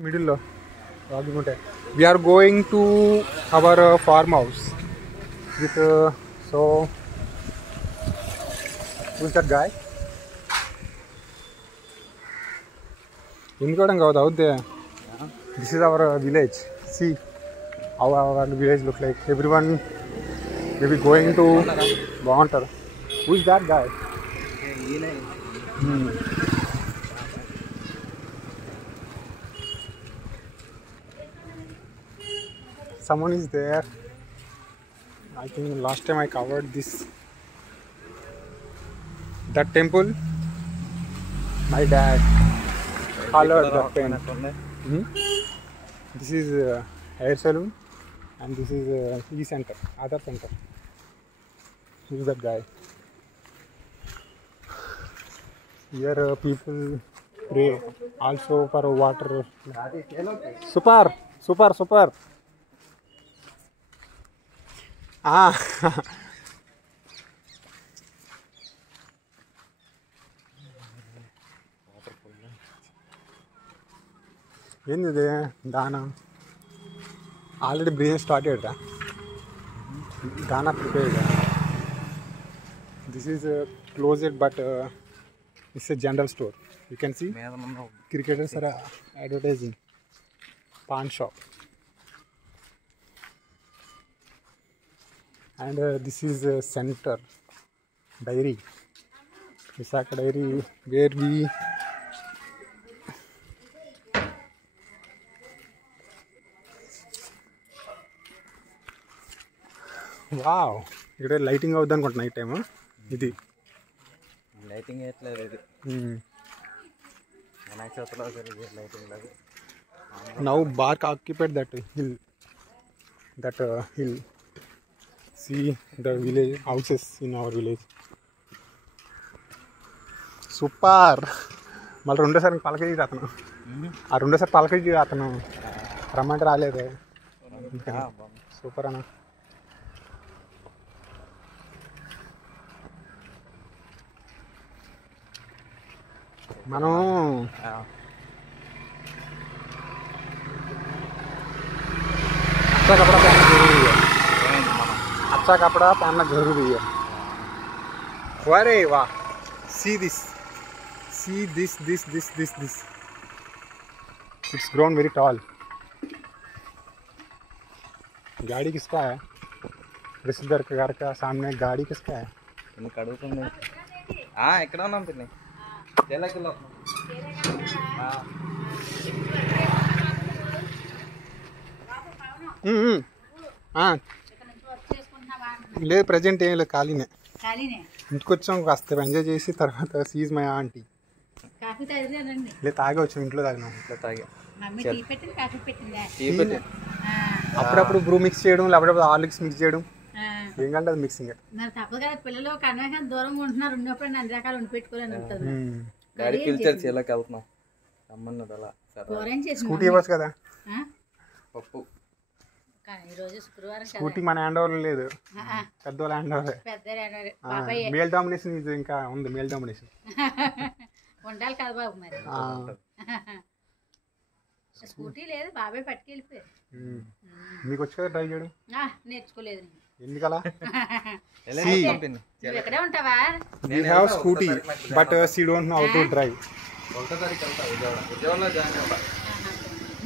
Middle lo. We are going to our farmhouse with so who's that guy? Out there. This is our village. See how our village looks like. Everyone may be going to Bawantar. Who is that guy? Someone is there. I think last time I covered this. That temple. My dad colored that paint. This is hair salon, and this is e-center, other center. Who is that guy? Here people pray also for water. Super. ಏನಿದೆ ದಾನ already business started ದಾನ prepared this is closed but it's a general store you can see cricketers are advertising paan shop and this is center dairy Visakha dairy where we wow ఇక్కడ lighting అవుద్ది అనుకుంటా night time ఇది lighting ఎట్లేదు ఇది నక్షత్రాలు జరిగే lighting లేదు now bark occupied that hill see the village houses in our village super మళ్ళీ రెండోసారి పలకేజీ అతను ఆ రెండోసారి పలకేజీ అతను రమ్మంటే రాలేదు సూపర్ అన్న మనం अच्छा कपड़ा पहनना जरूरी है अरे वाह see this it's grown very tall गाड़ी किसका है रिश्तेदार के घर का सामने गाड़ी किसका है ఎక్కడ ఉన్నాం పిన్ని తెల్లకిలో లేదు ప్రజెంట్ ఏం లేదు ఖాళీనే ఇంటికి వచ్చాం కాస్త ఎంజాయ్ చేసి తర్వాత సీజ్ మై ఆంటీ లేదు తాగే వచ్చాం ఇంట్లో తాగినాం ఇంట్లో తాగా అప్పుడప్పుడు బ్రూ మిక్స్ చేయడం లేకపోతే హార్లిక్స్ మిక్స్ చేయడం ఏం కంటే అది మిక్సింగ్ పిల్లలు కన్నా దూరంగా ఉంటున్నారు ఉన్నప్పుడు అన్ని రకాలు ఉండి పెట్టుకోవాలని స్కూటీ ఇవ్వచ్చు కదా పప్పు స్కూటీ మన హ్యాండ్ ఓవర్ లేదు పెద్దోళ్ళ హ్యాండ్ ఓవర్ మేల్ డామినేషన్ ఇది ఇంకా ఉంది మేల్ డామినేషన్ ఉండాలి కదా బాబు మరి స్కూటీ లేదు బాబాయ్ పట్టుకెళ్ళిపోయారు మీకు వచ్చి కదా డ్రైవ్ చేయడం నేర్చుకోలేదు ఎందుకలా ఎక్కడే ఉంటావా we have scooty but she don't know how to drive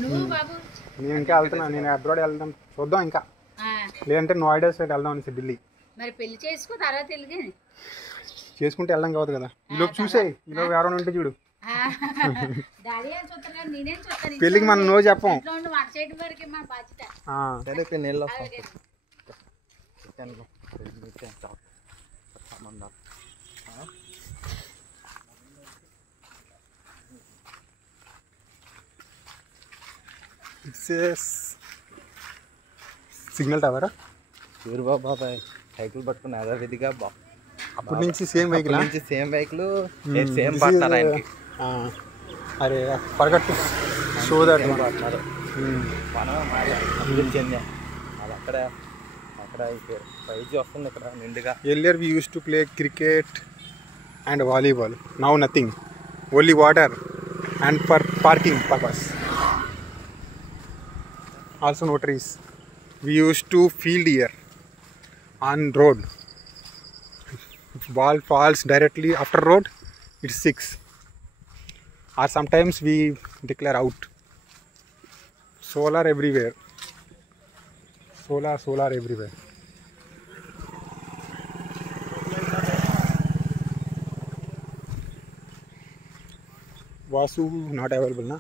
నువ్వు బాబు నేను ఇంకా వెళ్తున్నా నేను అబ్రాడ్ వెళ్దాం చూద్దాం ఇంకా లేదంటే నోయిడా సైడ్ వెళ్దాం అనేసి ఢిల్లీ మరి పెళ్లి చేసుకో తర్వాత వెళ్ళి చేసుకుంటే వెళ్ళడం కావద్దు కదా ఈలోపు చూసే ఈలోపు ఎవరైనా ఉంటే చూడు పెళ్ళికి మనం నో చెప్పం సిగ్నల్ టవరా సూర్యబాబాయ్ సైకిల్ పట్టుకుని యథావిధిగా అప్పటి నుంచి సేమ్ వెహికల్ సేమ్ పడతారు ఆయనకి అరే ఫర్గట్ టు షో దట్ మనం అది అక్కడ అక్కడ పైకి వస్తుంది ఇక్కడ నిండుగా earlier we use to play cricket and volleyball now nothing only water and for parking purpose. also no trees. We used to field here on road. If ball falls directly after road, it's 6. Or sometimes we declare out. Solar everywhere. Solar everywhere. Vasu not available, na?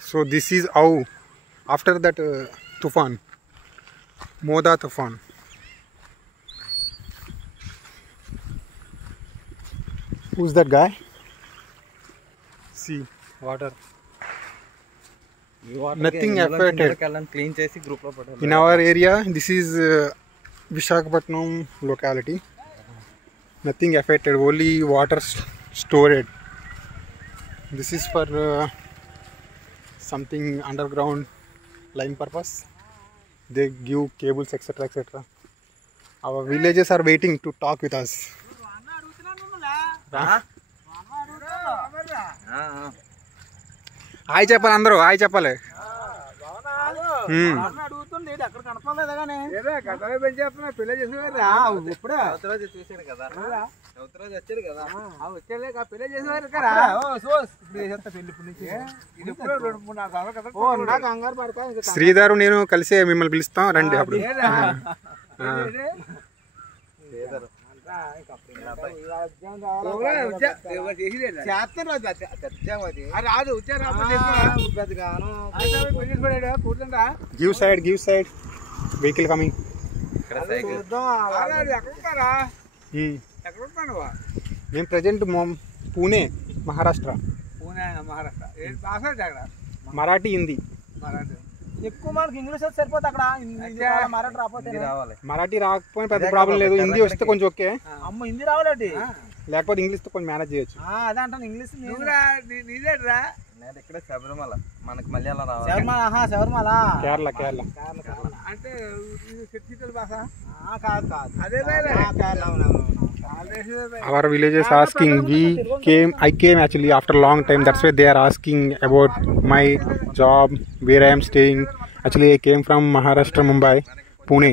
So this is how after that Tufan, Moda Tufan. Who's that guy? See, water. Nothing affected. Clean చేసి group లో పెట్టాలి. In our area, this is Visakhapatnam locality. Nothing affected, only water stored. This is for something underground line purpose. They give cables, etc., etc. Our villagers are waiting to talk with us. Hi చెప్పాలి అందరూ, hi చెప్పాలి. అడుగుతుంది అక్కడ కనపడలేదా కానీ పెళ్లి చేసేవారు ఇప్పుడే చూసాడు కదా, వచ్చాడు కదా, వచ్చాడు పెళ్లి చేసేవారు కదా. కంగారు పడతా శ్రీధరు నేను కలిసే మిమ్మల్ని పిలుస్తాం రండి అప్పుడు. Give side vehicle coming. మేము ప్రజెంట్ పూణే మహారాష్ట్ర. మరాఠీ హిందీ ఎక్కువ మనకి ఇంగ్లీష్ వస్తే సరిపోతుంది. అక్కడ మరాఠీ రాకపోతే మరాఠీ రాకపోయినా పెద్ద ప్రాబ్లం లేదు, హిందీ వస్తే కొంచెం ఓకే. అమ్మ హిందీ రావాలండి, లేకపోతే ఇంగ్లీష్తో కొంచెం మేనేజ్ చేయొచ్చు. అదే అంటాను ఇంగ్లీష్. నీదేట్రా? నేను ఇక్కడ శబరిమల, మనకి మలయాళం రావాలి. శబరిమల కేరళ అంటే భాష కాదు అదే. Our villagers asking, I came actually after a long time, that's why they are asking about my job, where I am staying. Actually I came from Maharashtra, Mumbai, Pune.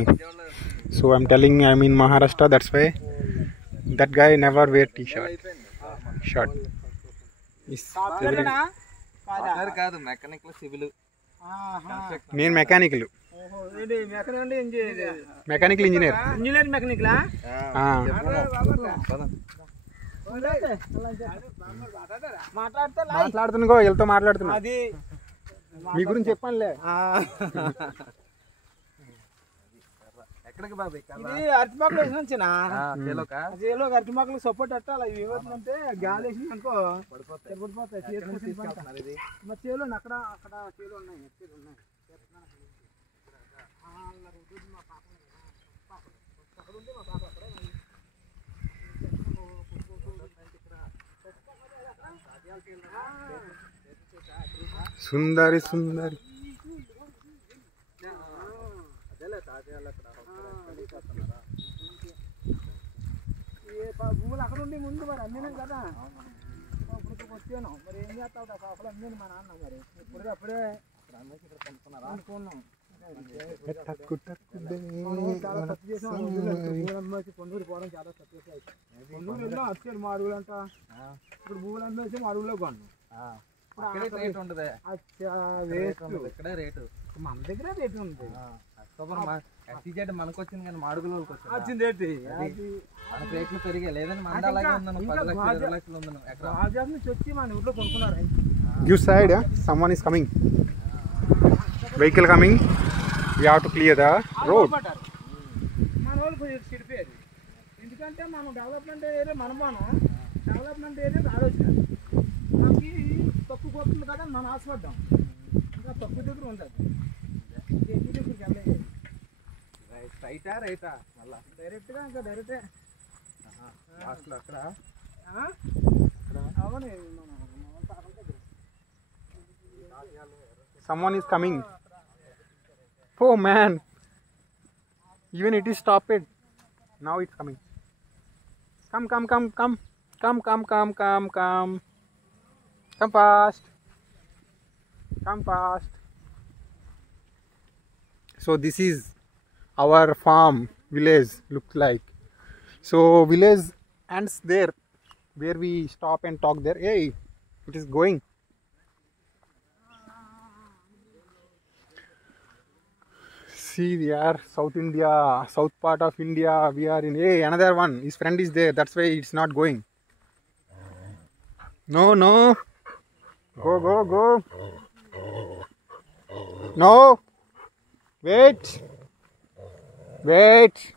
So I'm telling I'm in Maharashtra, that's why that guy never wear shirt. కాదు mechanical civil. నేను mechanical engineer. మెకానికలా మాట్లాడుతున్నా, వీళ్ళతో మాట్లాడుతున్నా. అది మీ గురించి చెప్పానులే. ఎక్కడికి బాబు? ఇది అరటిమాకులు వేసిన నుంచినా చేలో అరటిమాకులు సపోర్ట్ పెట్టాలి. ఇవి ఏమవుతుందంటే గాలి వేసింది అనుకో పడిపోతాయి. మా చేలో అక్కడ చేలు ఉన్నాయి. సుందరి భూములు అక్కడ ఉండి ముందు మరి అమ్మినాం కదా, ఇప్పుడు వచ్చాను. మరి ఏం చేస్తావు? కాకులు అమ్మాను మా నాన్న. మరి ఇప్పుడు అప్పుడే అనుకున్నాం. చాలా తప్పు చేసాం. పొందూరు పోవడం చాలా తప్పు చేసాయి. పొందూరు వెళ్ళాం, వచ్చాడు మా అడుగులంట. ఇప్పుడు భూములు అమ్మేసి మా అడుగులో కొన్నాం. రేట్ ఉండదు, ఇక్కడే రేటు. మన దగ్గర రేటు ఉంది. మనకు వచ్చింది కానీ మాడుగుల వచ్చింది రేటు. మనకు రేట్లు పెరిగాయి, లేదని మన అలాగే ఉందను. 10 లక్షలు 20 లక్షలు ఉందను. రాజాబ్ నుంచి వచ్చి మన ఊర్లో కొనుక్కున్నారు. Give side, someone is coming. Vehicle coming. We have to clear the road. మన వాళ్ళు కొంచెం చెడిపోయారు. ఎందుకంటే మనం డెవలప్మెంట్ ఏరియా డెవలప్మెంట్ ఏరియా ఆలోచన మనకి తక్కువ పోతుంది కదా, మనం ఆశపడ్డాం. ఇంకా తక్కువ దగ్గర ఉండదు. ఎక్కువ దగ్గరికి వెళ్ళలేదు. రైటా మళ్ళీ డైరెక్ట్గా ఇంకా డైరెక్టే అక్కడ అవును. Someone is coming. Oh man, even it is stopped. Now it's coming. Come fast. Come fast. So this is our farm village looks like. So village ends there where we stop and talk there. Hey, it is going. See, we are South India, south part of India. We are in. Hey, another one. His friend is there. That's why it's not going. No, no. Go, go, go. No. Wait. Wait.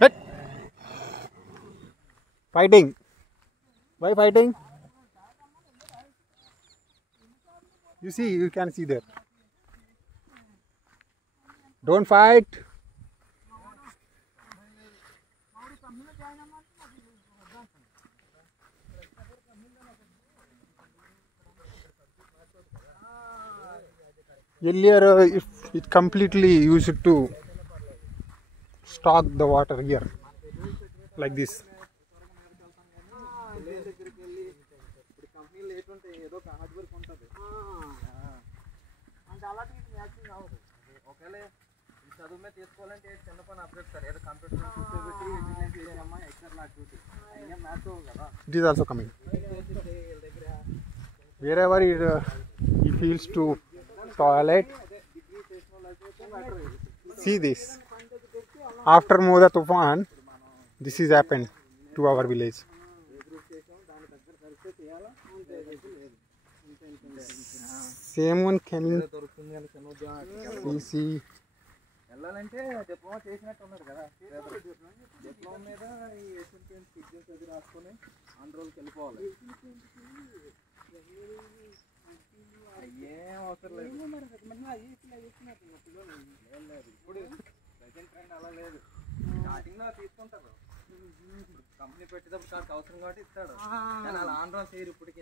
Hit. Fighting. Why fighting? You see, you can see there. Don't fight. Earlier, if it completely used to stock the water here, like this. అంటే అలాంటి matching అవ్వదు. ఒకవేళ ఈ చదువు మీద తీసుకోవాలంటే చిన్న పని అప్డేట్ సార్ ఏదో కంప్యూటర్ కూర్చోబెట్టి ఇంజనీరింగ్ చేసామా ఎక్స్ట్రా యాక్టివిటీ అయినా మ్యాథ్స్ కదా. It is also coming. Wherever he feels to toilet. See this. After Moda Tufan, this is happened to our village. Same one coming. See. వెళ్ళాలంటే diploma చేసినట్టు ఉన్నారు కదా. Diploma మీద ఈ ఏషియన్ పెయింట్స్ కిడ్స్ అది రాసుకొని ఆన్ రోజుకి వెళ్ళిపోవాలి. ఏం అవసరం లేదు. ఇప్పుడు ప్రజెంట్ ట్రెండ్ అలా లేదు. స్టార్టింగ్ లో తీసుకుంటారు. కంపెనీ పెట్టేటప్పుడు కాడికి అవసరం కాబట్టి ఇస్తాడు. కానీ అలా ఆన్ రోజు చేయరు ఇప్పటికి.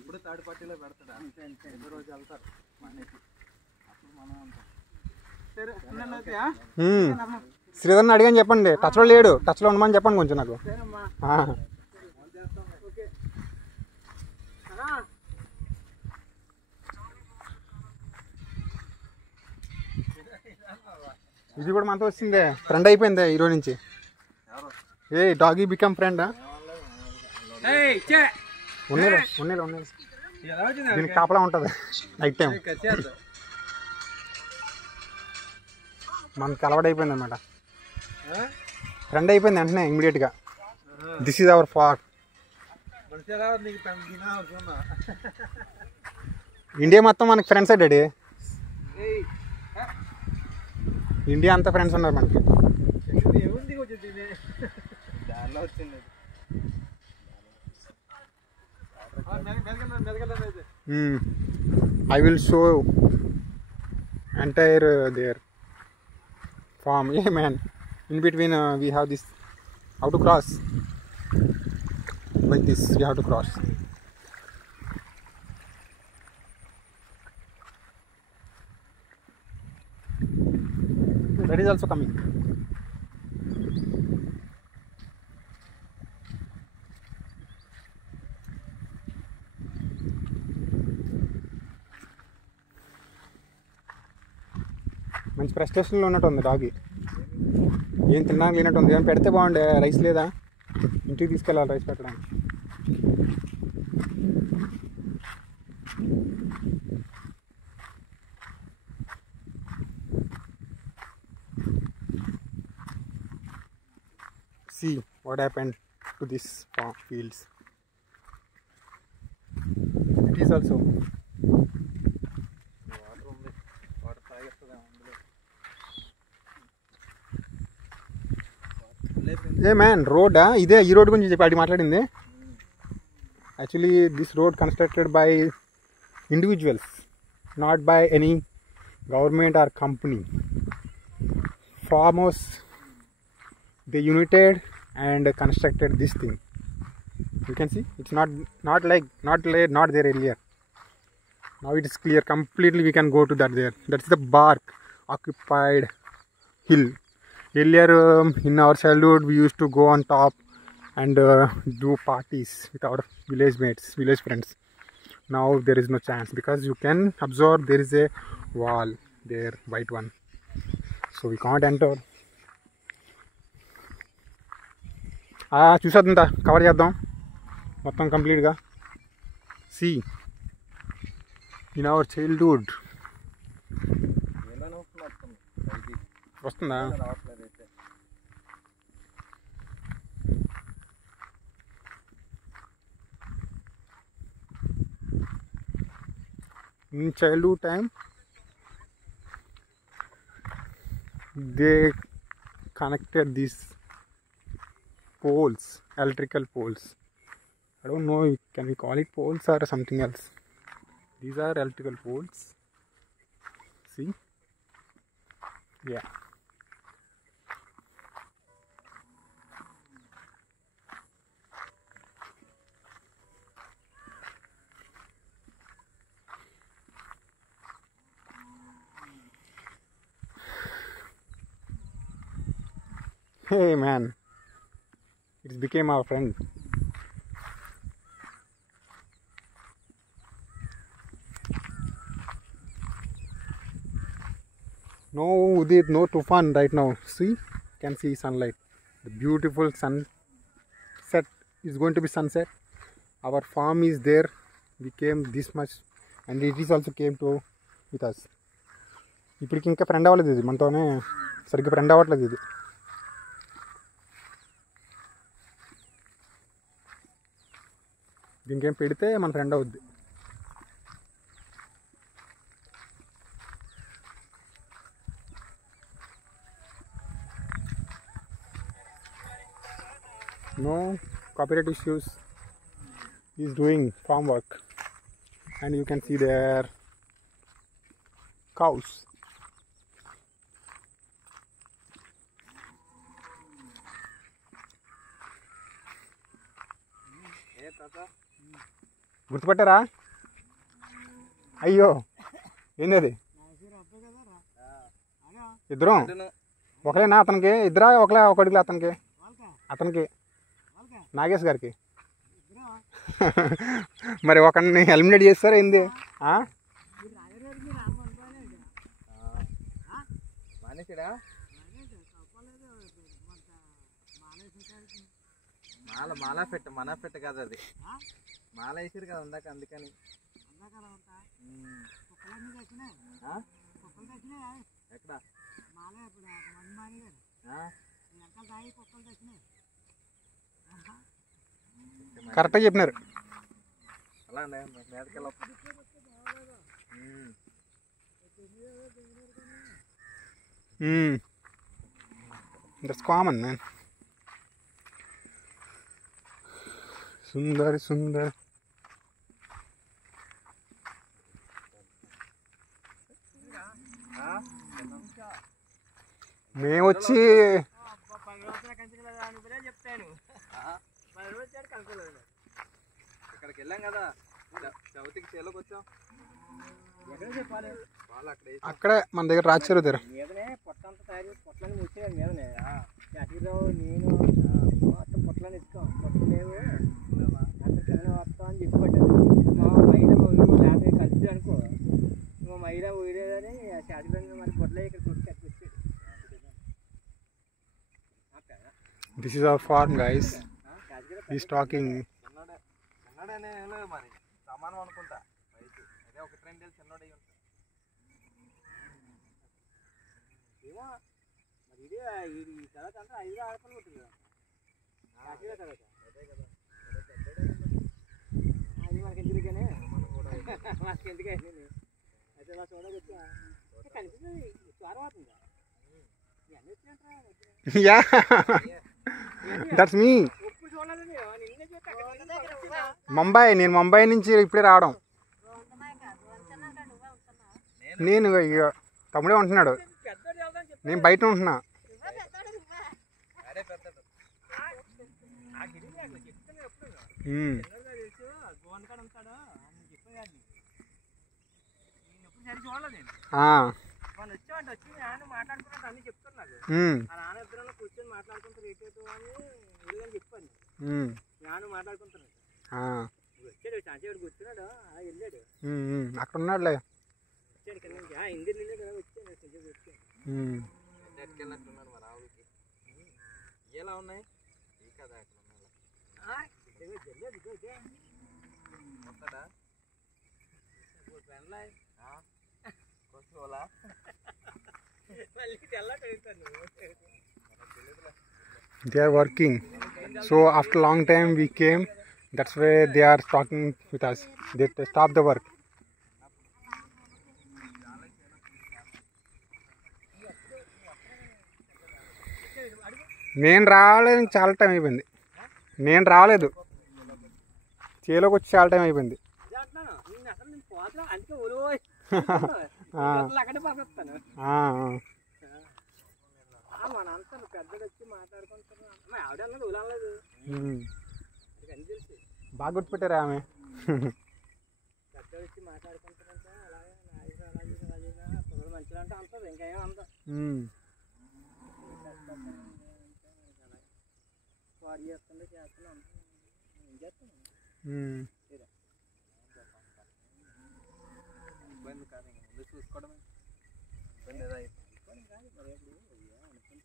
ఇప్పుడు థర్డ్ పార్టీలో పెడతాడు. అంతే అంతే ఎన్ని రోజు వెళ్తారు మనకి. అప్పుడు మనం ఉంటాం. శ్రీధర్ని అడిగాని చెప్పండి. టచ్లో లేడు. టచ్లో ఉండమని చెప్పండి కొంచెం నాకు. ఇది కూడా మనతో వచ్చిందే. ఫ్రెండ్ అయిపోయిందే ఈరోజు నుంచి. ఏ డాగీ బికమ్ ఫ్రెండ్. ఉన్నేలు దీనికి కాపలా ఉంటుంది నైట్ టైం. మనకి అలవాటు అయిపోయింది అనమాట. ఫ్రెండ్ అయిపోయింది వెంటనే ఇమీడియట్గా. This is our far. India మొత్తం మనకి ఫ్రెండ్సే డాడీ. ఇండియా అంతా ఫ్రెండ్స్ ఉన్నారు మనకి. I will show entire their farm. Yeah man, in between we have this, how to cross like this. We have to cross. That is also coming. మంచి ఫ్రస్ట్రేషన్లో ఉన్నట్టుంది డాగి. ఏం తినడానికి లేనట్టుంది. ఏం పెడితే బాగుండే. రైస్ లేదా? ఇంటికి తీసుకెళ్ళాలి రైస్ పెట్టడానికి. See what happened to this fields. It is also. A man road ఇదే. ఈ రోడ్ గురించి చెప్పి అది మాట్లాడింది. Actually this road constructed by individuals, not by any government are company. Farmers they united and constructed this thing. You can see it's not there earlier. Now it is clear completely. We can go to that there. That's the bark occupied hill. Earlier in our childhood we used to go on top and do parties with our village mates, village friends. Now there is no chance because you can observe there is a wall there, white one, so we can't enter. చూసేద్దా cover చేద్దాం మొత్తం కంప్లీట్గా. See, in our childhood వస్తుందా? In childhood time they connected these poles, electrical poles. I don't know, can we call it poles or something else? These are electrical poles. See? Yeah. Hey man, it became our friend. No Udit, no tufan right now. See, can see sunlight. The beautiful sunset is going to be sunset. Our farm is there. We came this much, and it is also came to with us. ఇప్పటికి ఇంకా friend అవ్వలేదు ఇది, మనతోనే సరిగ్గా friend అవ్వట్లేదు ఇది. దీనికి ఏం పెడితే మన ఫ్రెండ్ అవుద్ది. No copyright issues. He's doing farm work, and you can see their cows. గుర్తుపట్టారా? అయ్యో ఏంది ఇద్దరం ఒకలేనా? అతనికి ఇద్దరా? ఒకడికి అతనికి నాగేష్ గారికి. మరి ఒకరిని ఎలిమినేట్ చేస్తారా ఏంది? మాల పెట్ట మన పెట్ట కదా అది, మాల వేసారు కదా ఉందాక, అందుకని ఎక్కడ కరెక్ట్గా చెప్పినారు. అలా మేదకెళ్ళ that's common man. Sundar Sundar. మేము వచ్చి ఇక్కడికి వెళ్ళాం కదా, చవితికి చేలోకి వచ్చాం. అక్కడే మన దగ్గర రాచారు దగ్గర మీదనే పొట్టంతా తయారు, పొట్లని వచ్చేయాలి మీదనే. అటురావు నేను మొత్తం పొట్లని ఇచ్చుకోం, పొట్టు లేవు అంత కింద వస్తాం అని చెప్పి పడ్డాను. మా మైనా ఊరు లేకపోతే కలిసి అనుకో, మా మైరా ఊరేదని చాటిలో మరి పొట్లే ఇక్కడ కొట్టి కట్టించాడు. This is our farm guys. He's talking. చిన్నోడనే మరి సమానం అనుకుంటా, అదే ఒక 2 ఏళ్ళు చిన్నోడై ఉంటా. ఏమో మరి ఇది ఈ తర్వాత అంటే 5 ఆడపలు ఉంటుంది కదా తర్వాత. అదే కదా అది మనకి ఎందుకనే మనకి ఎందుకని అయితే నా చూడవచ్చు కనిపిస్తుంది. త్వర అవుతుందా ఇవన్నీ వచ్చినట్టు? Yeah. That's me. ఉప్పు చూడాలని నిన్నే చూస్తే నేను ముంబై నుంచి ఇప్పుడే రావడం. నేను ఇక తమ్ముడే ఉంటున్నాడు, నేను బయట ఉంటున్నా. మాట్లాడుకున్నట్టు అన్ని చెప్తున్నాడు. కూర్చొని మాట్లాడుకుంటారు అని చెప్పాను. నేను మాట్లాడుకుంటున్నాను. ఆ. వచ్చాడు చాంచేవాడు కూర్చున్నాడు, వెళ్ళాడు. అక్కడ ఉన్నాడులే. వచ్చాడు కింద నుంచి ఇందిరి వెళ్ళే కదా వచ్చాడు కొంచెం వచ్చాడు. ఎట్టుకెళ్ళినట్టున్నాడు మరి ఆవుకి. ఎలా ఉన్నాయి ఈ కదా వస్తాడా మళ్ళీ తెల్ల కడుగుతాను. They are working. So after long time we came. That's why they are talking with us. They stop the work. నేను రాలేదు, చాలా టైం అయిపోయింది. నేను రాలేదు, చేలోకి వచ్చి చాలా టైం అయిపోయింది. మనంతా పెద్దలు వచ్చి మాట్లాడుకుంటున్నాం. ఆవిడ అన్నది ఉలలేదు, అని తెలుసు. బాగా గుర్తుపెట్టారా ఆమె. పెద్దలు వచ్చి మాట్లాడుకుంటున్నాం. అలాగే పిల్లలు మంచిగా అంటే అంటుంది, ఇంకా ఏం అంత వాడు చేస్తుండే చేస్తున్నాం. ఏం చేస్తాను ఇబ్బంది కాదు, ఇంకా ముందు చూసుకోవడమే ఇబ్బంది. ఏదో అయిపోయింది కాదు మరి ఎప్పుడు అనుకుంటాడు.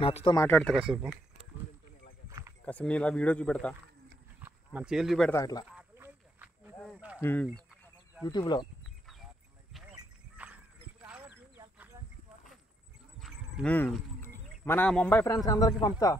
నాతో మాట్లాడతా కాసేపు, కాసేపు నేను ఇలా వీడియో చూపెడతా, మన చేలు చూపెడతా ఇట్లా యూట్యూబ్లో. మన ముంబై ఫ్రెండ్స్ అందరికీ పంపుతా.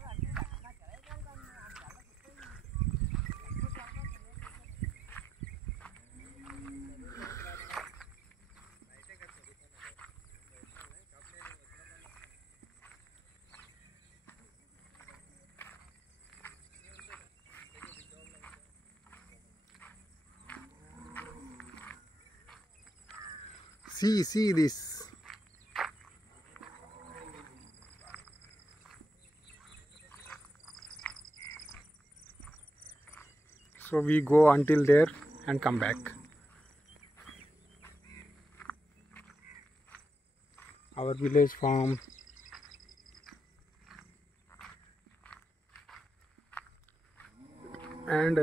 See this. So we go until there and come back. Our village farm. And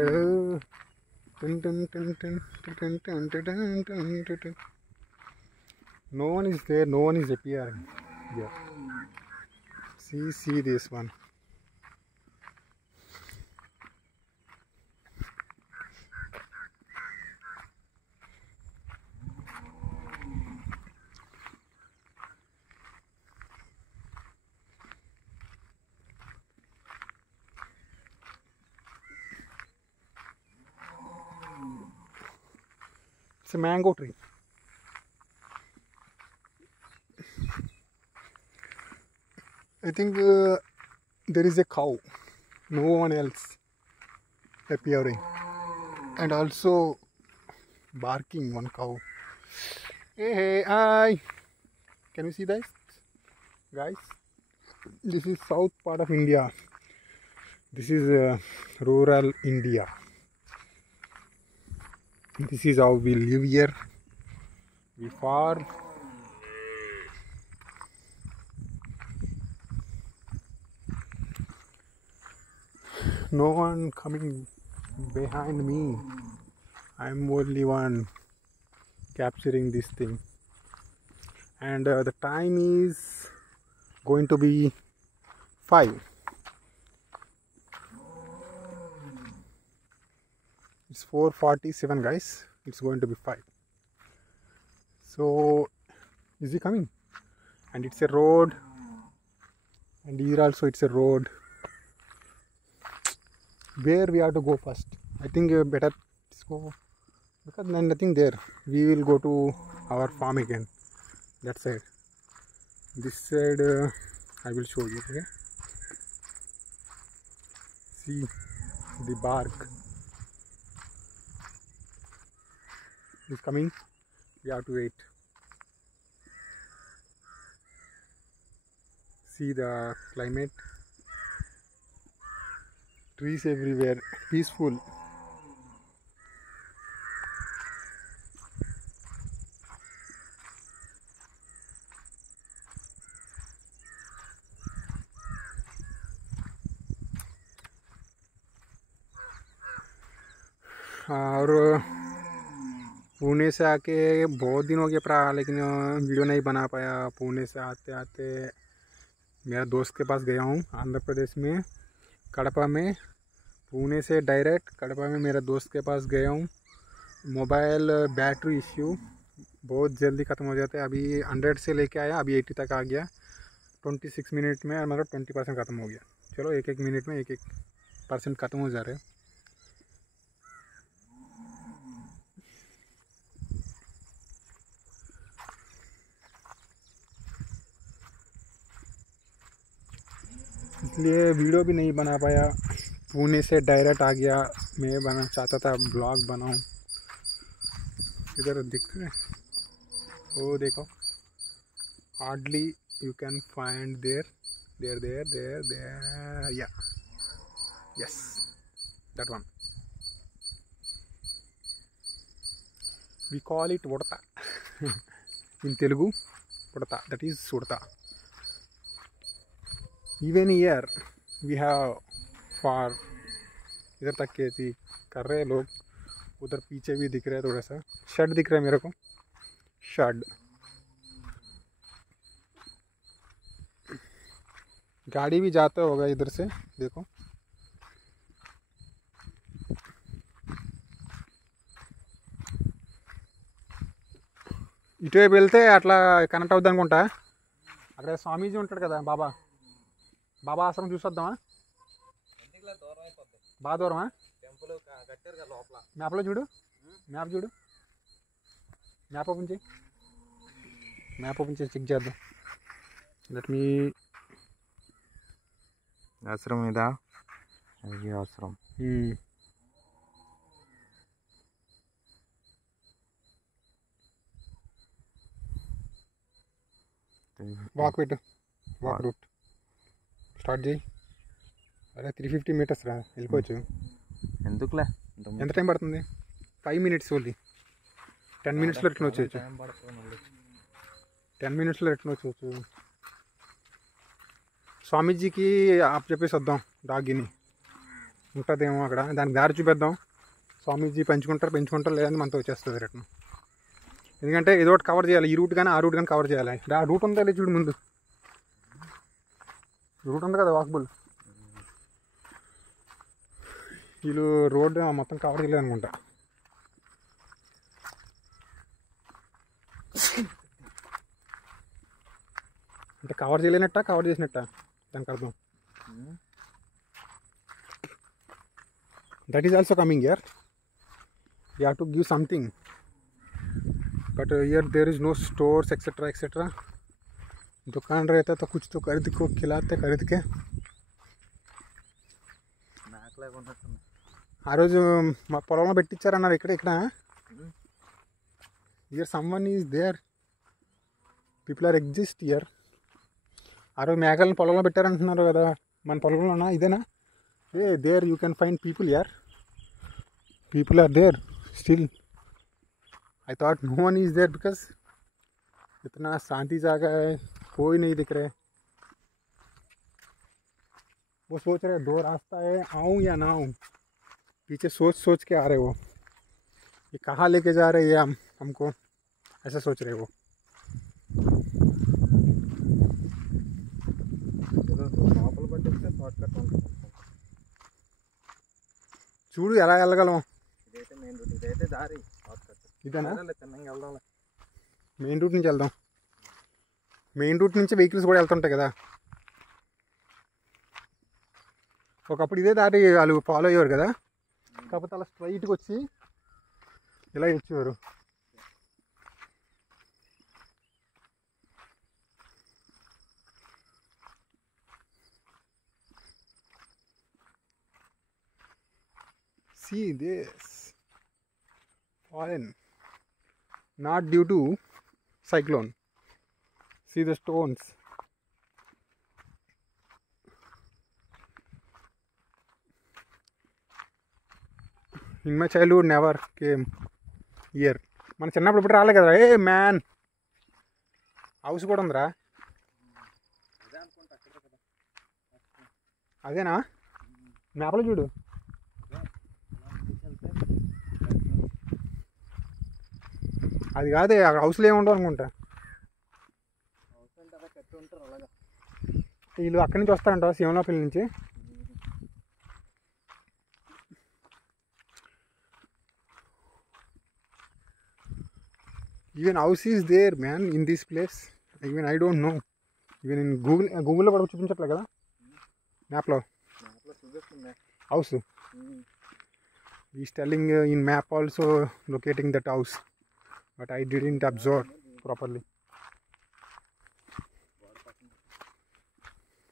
no one is there, no one is appearing here. See this one. It's a mango tree. I think there is a cow, no one else appearing, and also barking one cow. Hey, hi! Can you see this, guys? This is south part of India. This is rural India. This is how we live here. We farm. No one coming behind me. I'm only one capturing this thing. And the time is going to be 5. It's 4:47 guys, it's going to be 5. So is he coming? And it's a road, and here also it's a road. Where we have to go first? I think better let's go, because then nothing there. We will go to our farm again. That side. This side I will show you. Okay. See the bark is coming. We have to wait. See the climate. Trees everywhere. Peaceful. और पुणे से आके बहुत दिन हो गया लेकिन video नहीं बना पाया। पुणे से आते आते मेरा दोस्त के पास गया हूँ आंध्र प्रदेश में, कड़पा में। पुणे से डायरेक्ट कड़पा में मेरा दोस्त के पास गया हूँ। मोबाइल बैटरी इश्यू बहुत जल्दी ख़त्म हो जाता है। अभी 100 से लेके आया, अभी 80 तक आ गया। 26 मिनट में मतलब 20% ख़त्म हो गया। चलो एक एक मिनट में 1% ख़त्म हो जा रहे हैं। इसलिए वीडियो भी नहीं बना पाया। पुणे से डायरेक्ट आ गया। मैं बना चाहता था ब्लॉग बनाऊं। इधर दिखते हैं वो देखो, hardly you can find there या yes that one. We call it Udta in Telugu. Udta, that is Udta. Even here we have far इधर तक खेती कर रहे हैं लोग। उधर पीछे भी दिख रहा है, थोड़ा सा शेड दिख रहा है मेरे को, शेड। गाड़ी भी जाता होगा इधर से, देखो। ఇటువైపు వెళ్తే అట్లా కనెక్ట్ అవుద్ది అనుకుంటా। అక్కడ స్వామీజీ ఉంటాడు కదా, బాబా ఆశ్రమం చూసొద్దామా? బాగా దూరమా? మ్యాప్లో చూడు, మ్యాప్ ఓపెన్ చేయి, చెక్ చేద్దాం। లెట్ మీ ఆశ్రమం ఇదా? ఆశ్రమం వాక్ పెట్టు, వాక్ రూట్ స్టార్ట్ చేయి। అరే 350 మీటర్స్ రా, వెళ్ళిపోవచ్చు। ఎందుకులే, ఎంత టైం పడుతుంది? 5 మినిట్స్ ఓన్లీ। 10 మినిట్స్లో రిటర్న్ వచ్చేయచ్చు। 10 మినిట్స్లో రిటర్న్ వచ్చేయచ్చు। స్వామీజీకి ఆప్ చెప్పేసి వద్దాం, డాగిని ఉంటుందేమో అక్కడ, దానికి దారి చూపిద్దాం। స్వామీజీ పెంచుకుంటారు లేదని మనతో వచ్చేస్తుంది రిటర్న్। ఎందుకంటే ఏదో ఒకటి కవర్ చేయాలి, ఈ రూట్ కానీ ఆ రూట్ కానీ కవర్ చేయాలి। ఆ రూట్ ఉందా లేదు చూడు, ముందు రూట్ ఉంది కదా వాకబుల్। వీళ్ళు రోడ్ మొత్తం కవర్ చేయలేదు అనుకుంటా। అంటే కవర్ చేయలేనట్ట, కవర్ చేసినట్ట దానికి అర్థం। That is also coming here, you have to give something, but here there is no stores etcetera. दुकान रहता तो कुछ तो खरीद को खिलाते, खरीद के। ఆ రోజు మా పొలంలో పెట్టించారన్నారు, ఇక్కడ here someone is there, people are exist here. ఆ రోజు మేకలను పొలంలో పెట్టారంటున్నారు కదా, మన పొలంలోనా ఇదేనా? There you can find people here, people are there still. I thought no one is there because इतना शांति जगह है, कोई नहीं दिख रहे। वो सोच रहे 2 रास्ता है, आऊँ या ना आऊँ, पीछे सोच के आ रहे वो, ये कहाँ लेके जा रहे हैं हमको, ऐसा सोच रहे वो। చూడు ఎలా వెళ్ళగలం. ఇదైతే మెయిన్ రూట్, ఇదైతే దారి. ఇదేనా తిన్నగా వెళ్దాం. మెయిన్ రూట్ నుంచి వెళ్దాం. మెయిన్ రూట్ నుంచి వెహికల్స్ కూడా వెళ్తుంటాయి కదా. ఒకప్పుడు ఇదే దారి వాళ్ళు ఫాలో అయ్యేవారు కదా, కాకపోతే అలా స్ట్రైట్గా వచ్చి ఇలా ఇచ్చేవారు. See this fallen, not due to cyclone. See the stones. In my childhood never came here. మన చిన్నప్పుడు ఇప్పుడు రాలే కదరా. ఏ మ్యాన్ హౌస్ కూడా ఉందిరా. అదేనా మ్యాప్లో చూడు. అది కాదే అక్కడ హౌస్లో ఏముండవు అనుకుంటా. వీళ్ళు అక్కడి నుంచి వస్తారంట శివనాపల్లి నుంచి. Even house is there man in this place. Even I don't know. Even in గూగుల్లో కూడా చూపించట్లే కదా మ్యాప్లో house. Is telling in map also locating that house, but I didn't observe properly.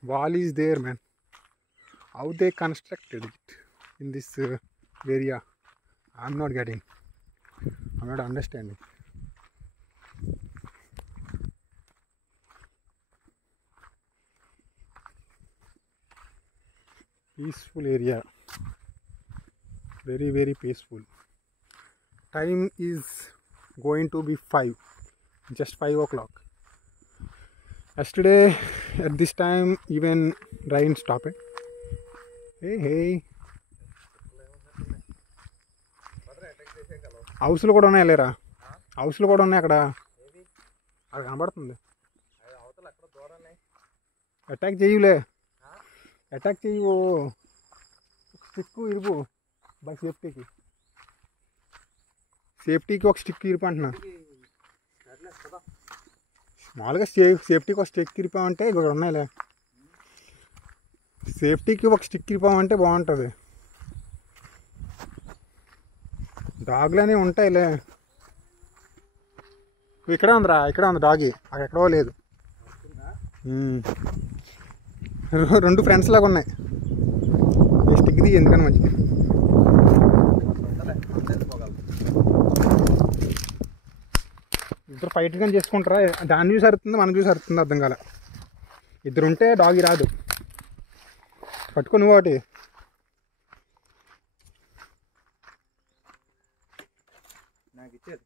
Wall is there, man. How they constructed it in this area, I'm not getting. I'm not understanding. Peaceful area, very very peaceful. Time is going to be 5, just 5 o'clock. Yesterday at this time even rain stopped. Hey హౌస్లో కూడా ఉన్నాయి లేరా. హౌస్లో కూడా ఉన్నాయి అక్కడ. అది కనబడుతుంది. అటాక్ చేయలే, అటాక్ చేయవు. స్టిక్ ఇరుపు బై సేఫ్టీకి ఒక స్టిక్ ఇరిపంటున్నా. మామూలుగా సేఫ్టీకి ఒక స్టిక్ ఇరిపామంటే ఇక్కడ ఉన్నాయిలే. సేఫ్టీకి ఒక స్టిక్ ఇరిపామంటే బాగుంటుంది. డాగ్లు అనేవి ఉంటాయిలే. ఇక్కడే ఉందిరా, ఇక్కడే ఉంది డాగి. అక్కడ ఎక్కడో లేదు. 2 ఫ్రెండ్స్ లాగా ఉన్నాయి. ఈ స్టిక్ ది ఎందుకని మంచిది. ఇద్దరు ఫైట్ కానీ చేసుకుంటారా. దాన్ని చూసి అరుతుంది, మనం చూసి అరుతుంది, అర్థం కాలే. ఇద్దరు ఉంటే డాగి రాదు. పట్టుకో నువ్వు ఒకటి. నాకు ఇచ్చేది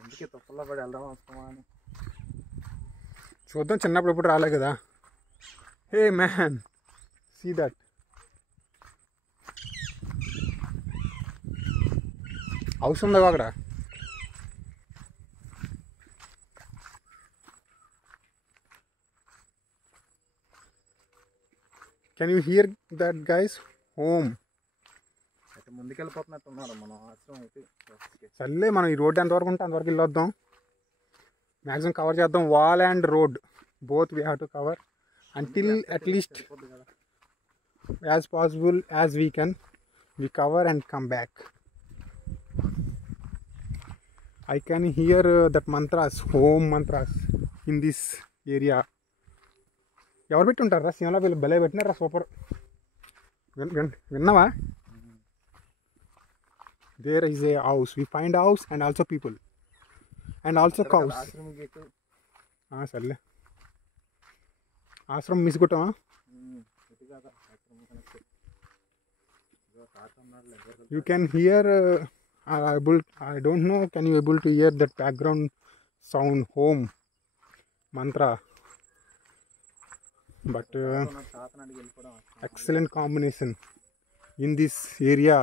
ఎందుకే తొక్కల్లో పడి వెళ్దాం వస్తామా అని చూద్దాం. చిన్నప్పుడు ఎప్పుడు రాలే కదా. Hey man, see that. House ఉందా అక్కడ. Can you hear that guys home. అయితే ముందుకెళ్ళిపోతున్నట్టు ఉన్నారు మనం ఆశ్రమం అయితే. సర్లే మనం ఈ రోడ్ ఎంతవరకు ఉంటే అంతవరకు వెళ్ళొద్దాం. మ్యాక్సిమం కవర్ చేద్దాం. Wall and road both we have to cover until at least as possible as we can we cover and come back. I can hear that mantras, home mantras in this area. ఎవరు పెట్టి ఉంటారా సినిమాలో వీళ్ళు భలే పెట్టినారా. Super. విన్నావా. There is a house. We find house and also people and also cows. సర్లే ఆశ్రమం మిస్ కొట్టామా. You can hear I don't know, can you able to hear that background sound, home mantra, but excellent combination in this area.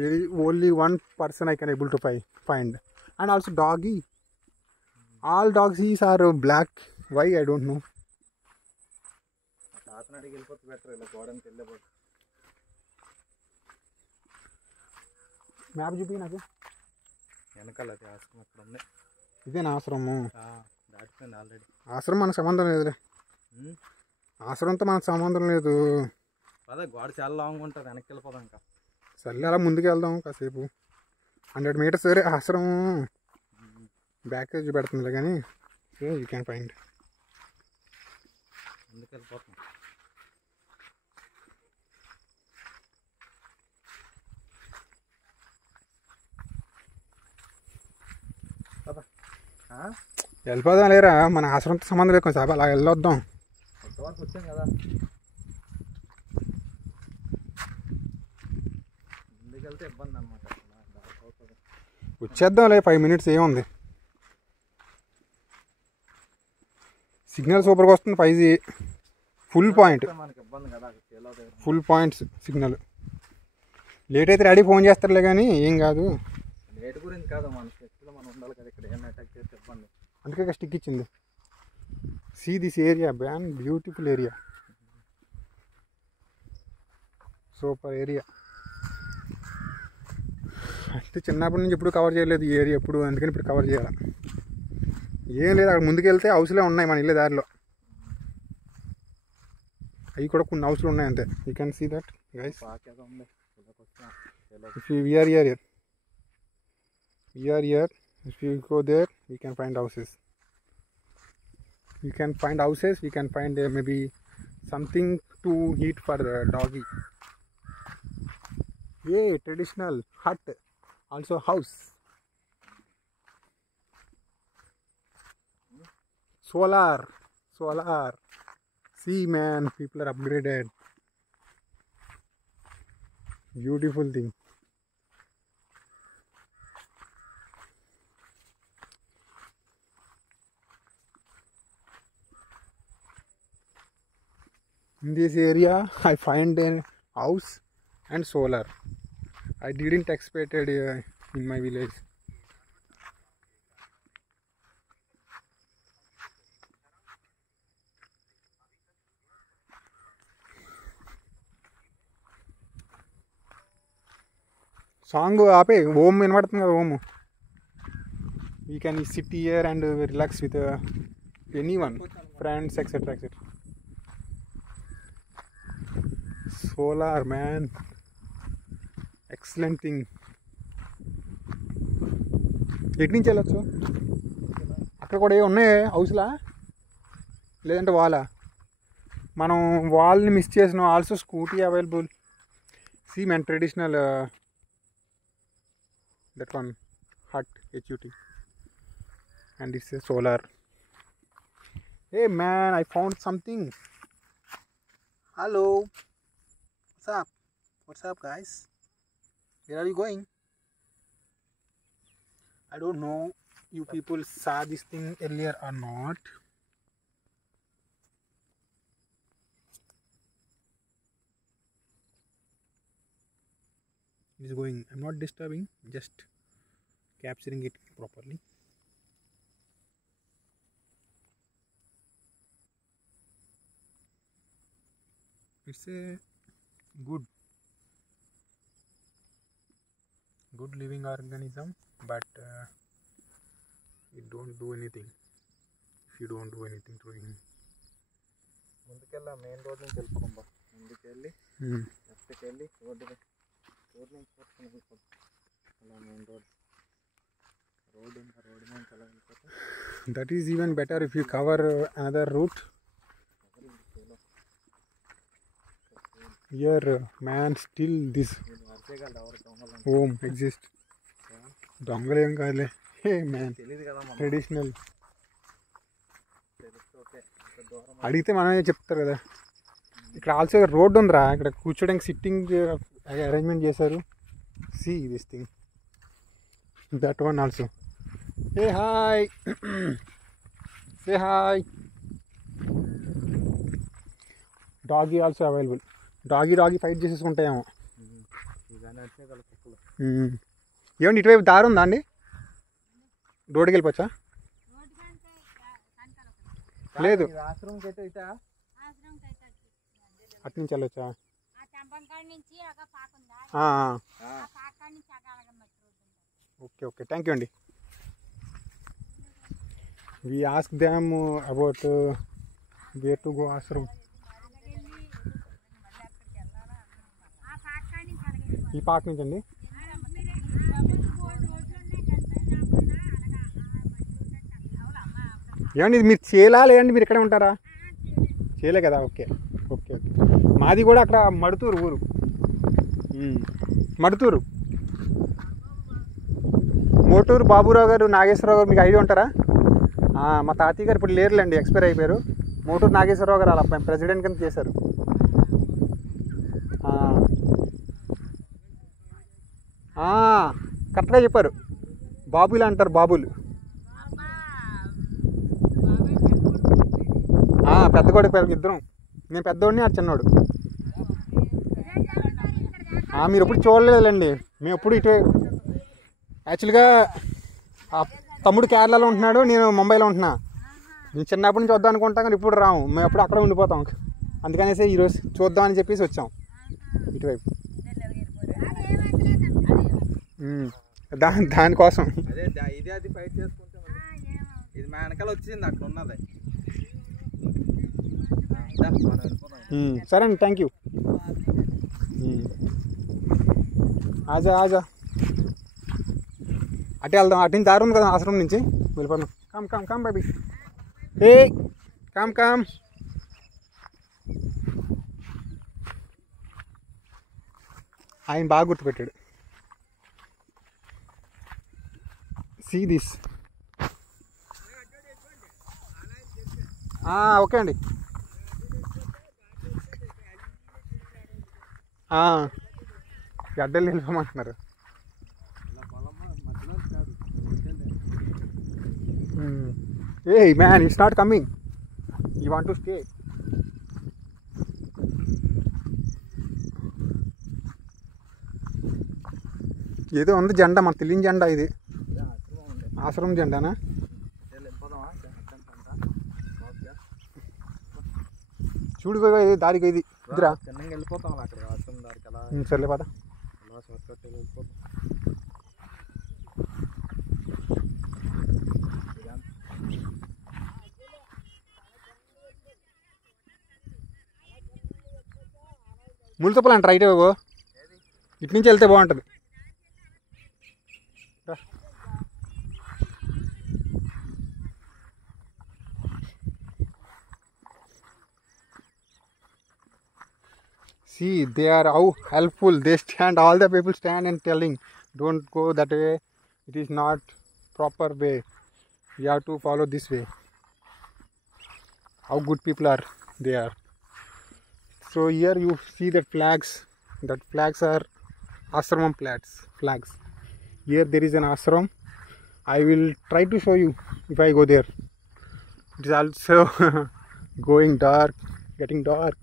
Really only one person I can able to find. And also doggy. All doggies are black. Why I don't know. తాతని అడిగి వెళ్ళిపోతే better, ఇలా గోడనికి వెళ్ళిపోతే. Map చూపి నాకు. వెనకాల అది ఆశ్రమం అక్కడ ఉంది. ఇదేనా ఆశ్రమం? దాటిపోయింది ఆల్రెడీ. ఆశ్రమం మనకు సంబంధం లేదులే. ఆశ్రమంతో మనకు సంబంధం లేదు. అదే గోడ చాలా లాంగ్ ఉంటుంది, వెనక్కి వెళ్ళిపోదాం. ఇంకా సర్లే అలా ముందుకు వెళ్దాం కాసేపు. 100 meters సరే ఆశ్రమం బ్యాక్ చూపెడుతుందిలే కానీ యూ క్యాన్ ఫైండ్. ముందుకు వెళ్ళిపోతాం. వెళ్ళిపోదాం లేరా, మన ఆశ్రమంతో సంబంధం లేదు. కొంచెం అలా వెళ్ళొద్దాం. కొంతవరకు వచ్చాం కదా, ముందుకెళ్తే ఇబ్బంది అనమాట. వచ్చేద్దాంలే, 5 minutes ఏముంది. సిగ్నల్ సూపర్గా వస్తుంది. 5G ఫుల్ పాయింట్, మనకి ఇబ్బంది కదా. Full points signal. లేట్ అయితే రెడీ ఫోన్ చేస్తారులే కానీ ఏం కాదు. లేట్ గురించి కాదు, మన శక్తిలో మనం ఉండాలి కదా. ఇక్కడ ఏమైనా అటాక్ చేస్తే ఇబ్బంది. అందుకే స్టిక్ ఇచ్చింది. See this area man, beautiful area, super area. అంటే చిన్నప్పటి నుంచి ఎప్పుడు కవర్ చేయలేదు ఈ ఏరియా ఎప్పుడు, అందుకని ఇప్పుడు కవర్ చేయాలి. ఏం లేదు, అక్కడ ముందుకు వెళ్తే హౌస్లే ఉన్నాయి మన ఇల్లు దారిలో. అవి కూడా కొన్ని హౌస్లు ఉన్నాయి అంతే. You can see that guys. If we are here, if you go there, we can find houses. We can find maybe something to eat for doggy. Yeah, traditional hut, also house. Solar. See man, people are upgraded. Beautiful thing. In this area, I find a house and solar. I didn't expect it in my village. Song ఆపే, ఓం వినబడుతుంది కదా. ఓము. We can sit here and relax with anyone, friends, etc. Solar man, excellent thing. ఎటు నుంచి వెళ్ళొచ్చు? అక్కడ కూడా ఏ ఉన్నాయి హౌస్లా, లేదంటే వాలా? మనం వాల్ని మిస్ చేసినాం. Also scooty available. See man, traditional that one hut, HUT, and it's a solar. Hey man, I found something. Hello, what's up guys? Where are you going? I don't know you people saw this thing earlier or not. It is going. I'm not disturbing, just capturing it properly. It's a good living organism, but it don't do anything if you don't do anything to him. ముందుకెళ్ళా, main road నుంచి వెళ్ళిపోతాం. ముందుకెళ్ళి లెఫ్ట్కి వెళ్ళి road నుంచి పట్టుకుని వెళ్ళిపోతాం. అలా మెయిన్ రోడ్ నుంచి అలా వెళ్ళిపోతాం. That is even better if you cover another route. Here man, still this home exists. దొంగలు ఏం కాదులే. హే మ్యాన్, తెలియదు కదా మనం. ట్రెడిషనల్. తెలుసు, ఓకే. దూరం అడిగితే మనమే చెప్తారు కదా. ఇక్కడ ఆల్సో రోడ్ ఉందిరా, ఇక్కడ కూర్చోడానికి సిట్టింగ్ అరేంజ్మెంట్ చేశారు. See this thing, that one also. Hey hi, say hi. Doggy also available. Doggy fight చేసేసుకుంటాయేమో. ఏమండి ఇటువైపు దారి ఉందా అండి? రోడ్డుకి వెళ్ళిపోవచ్చా? లేదు, ఆశ్రమంకి అయితే ఇటా. అటు నుంచి వెళ్ళొచ్చా? ఆ చంపంకాడ నుంచి ఒక పాక ఉందా, ఆ, ఆ పాక కాడ నుంచి అగలగ మట్టి రోడ్డు ఉంది. ఓకే ఓకే, థ్యాంక్ యూ అండి. We ask them about where to go ashram. ఆ పాక కాడ నుంచి అలాగే ఈ పార్క్ నుంచి అండి. ఏమండి ఇది మీరు చేలా లేదండి, మీరు ఇక్కడే ఉంటారా? చేయలే కదా, ఓకే ఓకే ఓకే. మాది కూడా అక్కడ మడుతూరు ఊరు, మడుతూరు. మోటూరు బాబురావు గారు, నాగేశ్వరరావు గారు మీకు ఐడియా ఉంటారా? మా తాతయ్య గారు ఇప్పుడు లేరులేండి, ఎక్స్పైర్ అయిపోయారు. మోటూరు నాగేశ్వరరావు గారు అలా ప్రెసిడెంట్ కింద చేశారు. కరెక్ట్గా చెప్పారు, బాబులు అంటారు, బాబులు. పెద్ద కొడుకు ఇద్దరం, నేను పెద్దోడిని, ఆ చిన్నోడు. మీరు ఎప్పుడు చూడలేదండి, మేము ఎప్పుడు ఇటే. యాక్చువల్గా తమ్ముడు కేరళలో ఉంటున్నాడు, నేను ముంబైలో ఉంటున్నా. నేను చిన్నప్పటి నుంచి వద్దాం అనుకుంటాం కానీ ఇప్పుడు రాము, మేము ఎప్పుడు అక్కడే ఉండిపోతాం. అందుకనేసి ఈరోజు చూద్దామని చెప్పేసి వచ్చాం ఇటువైపు. దానికోసం అదే ఇది అది ఫైట్ చేసుకుంటే ఇది మా వెనకాల వచ్చింది, అక్కడ ఉన్నది. సరే అండి, థ్యాంక్ యూ. ఆజా ఆజా, అటే వెళ్దాం. అటు నుంచి దారి ఉంది కదా ఆశ్రమం నుంచి, వెళ్ళిపోదాం. Come come come baby, hey come come. ఆయన బాగా గుర్తుపెట్టాడు. See this. ఓకే అండి. గడ్డలు నిలిపమంటున్నారు. Hey man, it's not coming, you want to stay. ఏదో ఉంది జెండా, మనకు తెలియని జెండా ఇది. ఆశ్రమం జెండానా? చూడు దారికి ఇది ఇద్దరా, వెళ్ళిపోతాం అక్కడ ఆశ్రమం దారికి. అలా సర్లే పద. వెళ్ళిపోతాం. ముళ్ళతప్పలు అంట రైట్, ఇటు నుంచి వెళ్తే బాగుంటుంది. See, they are how helpful. They stand, all the people stand and telling, don't go that way. It is not proper way. You have to follow this way. How good people are they are. So here you see the flags. That flags are ashram flags. Here there is an ashram. I will try to show you if I go there. It is also going dark, getting dark.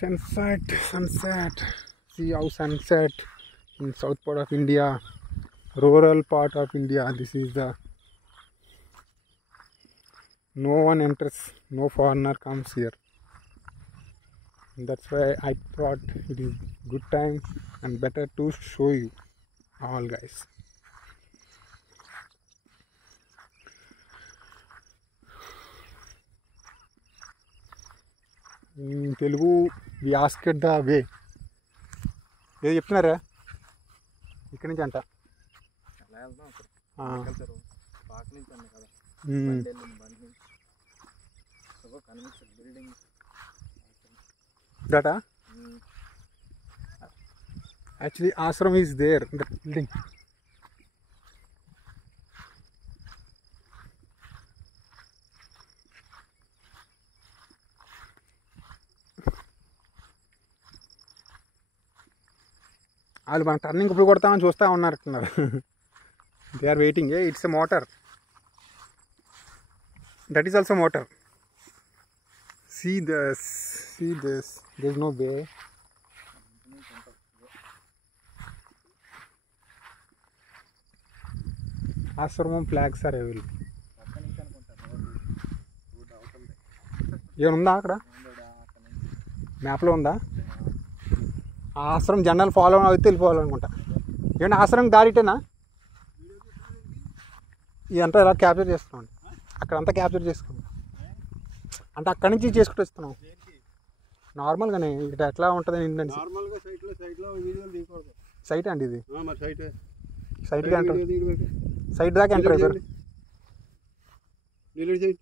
Sunset. See how sunset in south part of India, rural part of India. This is the, no one enters, no foreigner comes here. That's why I thought it is good time and better to show you all guys. In Telugu we asked the way. ఏదో చెప్తున్నారా? ఇక్కడి నుంచి అంట. అలా వెళ్దాం అక్కడ. పాక నుంచి అన్న కదా. బండి నుంచి. కనిపించదు building. That actually ashram is there in the building. వాళ్ళు మన టర్నింగ్ ఇప్పుడు కొడతామని చూస్తూ ఉన్నారంటున్నారు. They are waiting. It's a motor, that is also motor. See this, there is no way. Ashramam flags are available. ఏమన్నా ఉందా అక్కడ? మ్యాప్లో ఉందా? ఆ ఆశ్రమం జెండాలు ఫాలో అయితే వెళ్ళిపోవాలనుకుంటా. ఏంటి ఆశ్రమం దారిటేనా? ఇదంతా ఇలా క్యాప్చర్ చేస్తున్నాం, అక్కడంతా క్యాప్చర్ చేసుకున్నాం అంటే అక్కడి నుంచి చేసుకుంటూ వస్తున్నాం నార్మల్గానే. ఇక్కడ ఎట్లా ఉంటుంది ఏంటంటే నార్మల్గా సైట్లో వీడియోలు తీయకూడదు. సైట్ అండి ఇది. మరి సైట్గా ఎంటర్, సైట్ దాకా ఎంటర్ అయిపోయారు. డిలీట్ చేయండి.